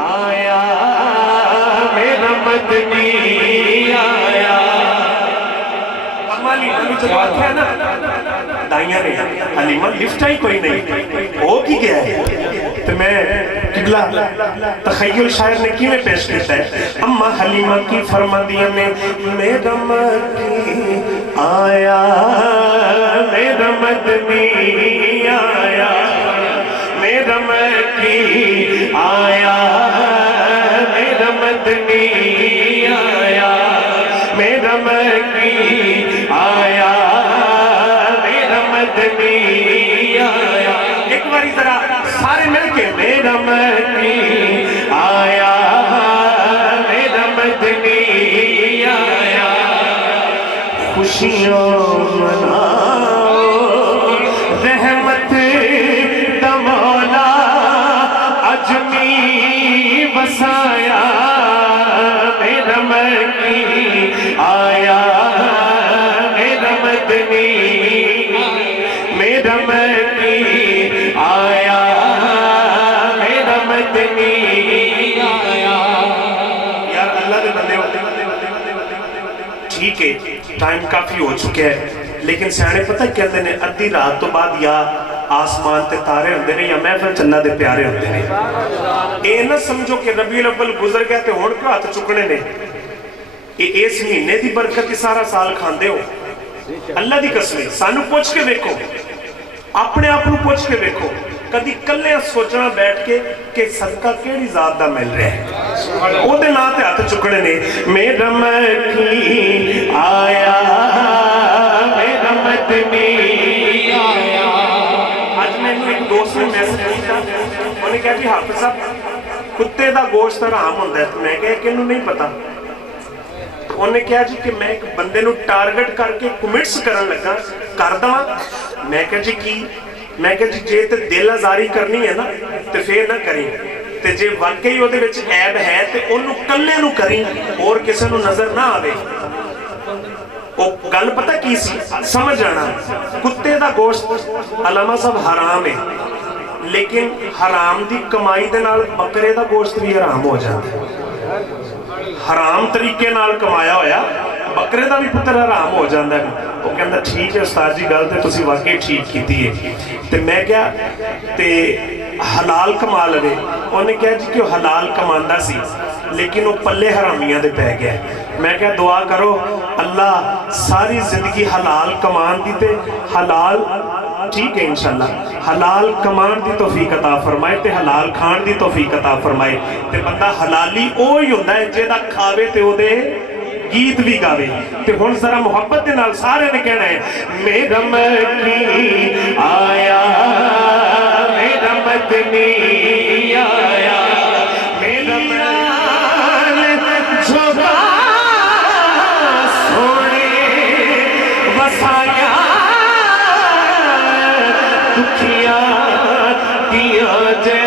آیا میرا مدنی آیا امالی نبی جب آکھیا نا دائیاں نے حلیمہ لفٹ آئی کوئی نہیں ہو کی گیا ہے تو میں قبلہ تخیل شاعر نے کی میں پیش کرتا ہے اما حلیمہ کی فرما دیا نے میرا مدنی آیا میرا مدنی آیا میرا مدنی آیا میرا مدنی آیا میرا مدنی آیا میرا مدنی آیا ایک باری ذرا سارے مل کے میرا مدنی آیا میرا مدنی آیا خوشیاں مناؤ رحمت دا مولا اجمی بسایا میرا مدنی آیا میرا مدنی میرا مدنی آیا میرا مدنی آیا یار اللہ دے بندے ٹھیک ہے ٹائم کافی ہو چکے ہیں لیکن سیانے پتہ کہتے ہیں ادھی رات تو بعد یا آسمان تے تارے ہوندے نے یا محفل چلا دے پیارے ہوندے نے اے نہ سمجھو کہ ربیع الاول گزر گیا تے ہون کیوں ہاتھ چکنے نے اس مہینے دی برکت سارا سال کھاندے ہو اللہ دی قسم سانو پوچھ کے دیکھو اپنے آپ کو پوچھ کے دیکھو کدی کلے سوچنا بیٹھ کے کہ صدقہ کیڑی ذات دا مل رہا ہے او دے نا تے ہاتھ چکنے نے میرا مدنی آیا میرا مدنی آیا آج میں نے ایک دوست نے میسج کیا انہوں نے کہا جی حافظ صاحب کتے دا گوشت حرام ہوندا ہے تو میں کہا کہ انہوں نہیں پتا انہوں نے کہا جی کہ میں ایک بندے نو ٹارگٹ کر کے کمٹس کرن لگا کر داں میں کہا جی کی میں کہا جی جے تے دل آزاری کرنی ہے نا تے پھر نہ کریں تے جے واقعی وہ دے وچ عیب ہے تے انہوں کلے نو کریں اور کسے نو نظر نہ آوے وہ گل پتہ کی سی سمجھ جانا کتے دا گوشت علامہ صاحب حرام ہے لیکن حرام دی کمائی دے نال بکرے دا گوشت بھی حرام ہو جاتا ہے حرام طریقے نال کمایا ہویا بکرے دا بھی پتر حرام ہو جاندہ ہے وہ کہندہ ٹھیک ہے استاد جی گل تے تسی واقعی ٹھیک کیتی ہے تے میں کیا تے حلال کما لگے انہوں نے کہا جی کہ وہ حلال کماندہ سی لیکن وہ پلے حرامیاں دے پہ گیا میں کہا دعا کرو اللہ ساری زندگی حلال کمان دی تے حلال ٹھیک ہے انشاءاللہ حلال کمان دی توفیق عطا فرمائے تے حلال کھان دی توفیق عطا فرمائے تے بندہ حلالی اوہی ہوندہ ہے جے دا کھاوے تے ہو دے گیت بھی گاوے تے ہون ذرا محبت دے نال سارے نے کہنا ہے میرا مدنی آیا میرا مدنی آیا میرا مدنی جھوکا سونے وسایا دکھیا دیا جے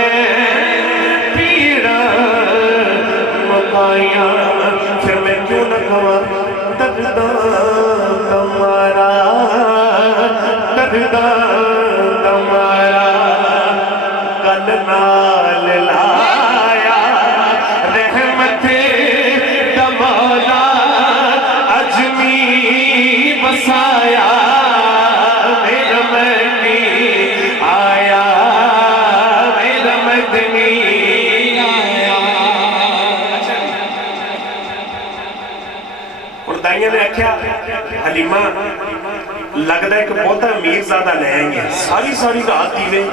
پیڑا مکایا پھر میں کیوں نہ کہا درداں تمہارا درداں تمہارا کل نال لایا رحمت دا مولا اجمی بسایا میرا مدنی آیا میرا مدنی آیا اور دائیاں نے آکھیا حلیمہ لگتا ہے کہ بہت امیر زیادہ لے آئیں گے ساری رات دیوے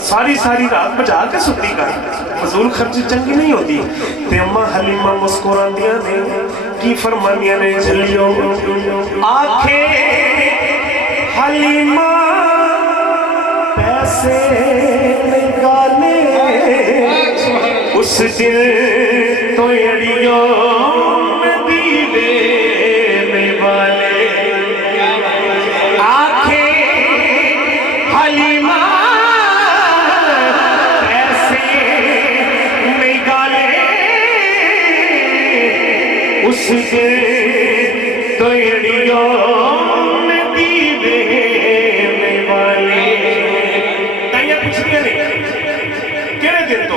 ساری رات بجا کے ستی کر فضول خرچی چنگی نہیں ہوتی تے اماں حلیمہ مسکوران دیا نے کی فرمانیاں نے جلیو آنکھیں حلیمہ پیسے نکالے اس دن تو یڑیوں میں دیوے میں والے اس سے توڑیوں میں دیوے میں والے تائیاں پوچھ دیا نہیں کہنے دن تو